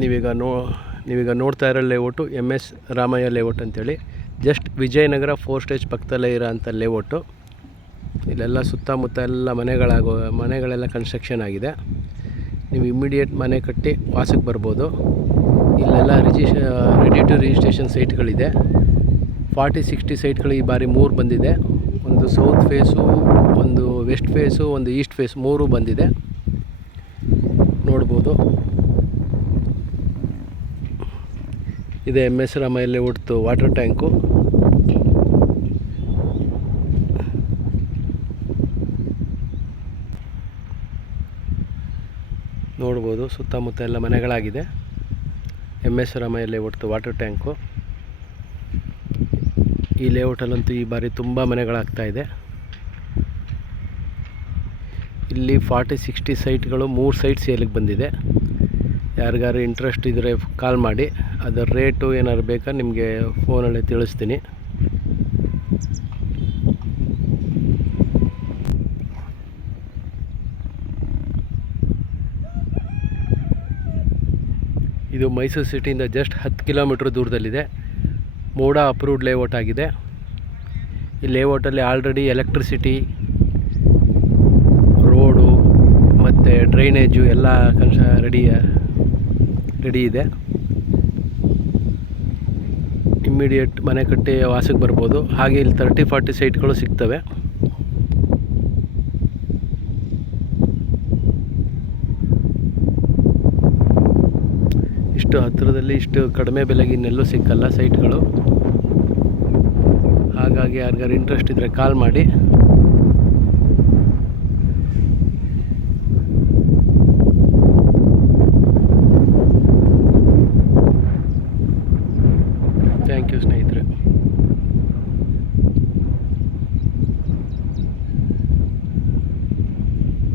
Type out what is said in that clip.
ನೀವೀಗ ನೋಡ್ತಾ ಇರೋ ಲೇಔಟು MS ರಾಮಯ್ಯ ಲೇಔಟ್ ಅಂತೇಳಿ. ಜಸ್ಟ್ ವಿಜಯನಗರ 4 ಸ್ಟೇಜ್ ಪಕ್ಕದಲ್ಲೇ ಇರೋ ಅಂಥ ಲೇಔಟು. ಇಲ್ಲೆಲ್ಲ ಸುತ್ತಮುತ್ತ ಎಲ್ಲ ಮನೆಗಳೆಲ್ಲ ಕನ್ಸ್ಟ್ರಕ್ಷನ್ ಆಗಿದೆ. ನೀವು ಇಮ್ಮಿಡಿಯೇಟ್ ಮನೆ ಕಟ್ಟಿ ವಾಸಕ್ಕೆ ಬರ್ಬೋದು. ಇಲ್ಲೆಲ್ಲ ರೆಡಿ ಟು ರಿಜಿಸ್ಟ್ರೇಷನ್ ಸೈಟ್ಗಳಿದೆ. 40-60 ಸೈಟ್ಗಳು ಈ ಬಾರಿ 3 ಬಂದಿದೆ. ಒಂದು ಸೌತ್ ಫೇಸು, ಒಂದು ವೆಸ್ಟ್ ಫೇಸು, ಒಂದು ಈಸ್ಟ್ ಫೇಸ್ 3 ಬಂದಿದೆ. ನೋಡ್ಬೋದು. ಇದೆ MS ರಾಮಯ್ಯ ಲೇಔಟ್ದು ವಾಟರ್ ಟ್ಯಾಂಕು. ನೋಡ್ಬೋದು, ಸುತ್ತಮುತ್ತ ಎಲ್ಲ ಮನೆಗಳಾಗಿದೆ. MS ರಾಮಯ್ಯ ಲೇಔಟ್ದು ವಾಟರ್ ಟ್ಯಾಂಕು. ಈ ಲೇಔಟಲ್ಲಂತೂ ಈ ಬಾರಿ ತುಂಬ ಮನೆಗಳಾಗ್ತಾಯಿದೆ. ಇಲ್ಲಿ 40-60 ಸೈಟ್ಗಳು 3 ಸೈಟ್ ಸೇಲಿಗೆ ಬಂದಿದೆ. ಯಾರಿಗಾರು ಇಂಟ್ರೆಸ್ಟ್ ಇದ್ದರೆ ಕಾಲ್ ಮಾಡಿ. ಅದರ ರೇಟು ಏನಾದ್ರು ಬೇಕಾ ನಿಮಗೆ ಫೋನಲ್ಲಿ ತಿಳಿಸ್ತೀನಿ. ಇದು ಮೈಸೂರು ಸಿಟಿಯಿಂದ ಜಸ್ಟ್ 10 ಕಿಲೋಮೀಟ್ರ್ ದೂರದಲ್ಲಿದೆ. ಮೋಡ ಅಪ್ರೂವ್ಡ್ ಲೇಔಟ್ ಆಗಿದೆ. ಈ ಲೇಔಟಲ್ಲಿ ಆಲ್ರೆಡಿ ಎಲೆಕ್ಟ್ರಿಸಿಟಿ, ರೋಡು ಮತ್ತು ಡ್ರೈನೇಜು ಎಲ್ಲ ರೆಡಿ ಇದೆ. ಇಮ್ಮಿಡಿಯೇಟ್ ಮನೆ ಕಟ್ಟಿ ವಾಸಕ್ಕೆ ಬರ್ಬೋದು. ಹಾಗೆ ಇಲ್ಲಿ 30-40 ಸೈಟ್ಗಳು ಸಿಗ್ತವೆ. ಇಷ್ಟು ಹತ್ತಿರದಲ್ಲಿ ಇಷ್ಟು ಕಡಿಮೆ ಬೆಲೆಗೆ ಇನ್ನೆಲ್ಲೂ ಸಿಕ್ಕಲ್ಲ ಸೈಟ್ಗಳು. ಹಾಗಾಗಿ ಯಾರಿಗಾರು ಇಂಟ್ರೆಸ್ಟ್ ಇದ್ದರೆ ಕಾಲ್ ಮಾಡಿ. ಥ್ಯಾಂಕ್ ಯು ಸ್ನೇಹಿತರೆ.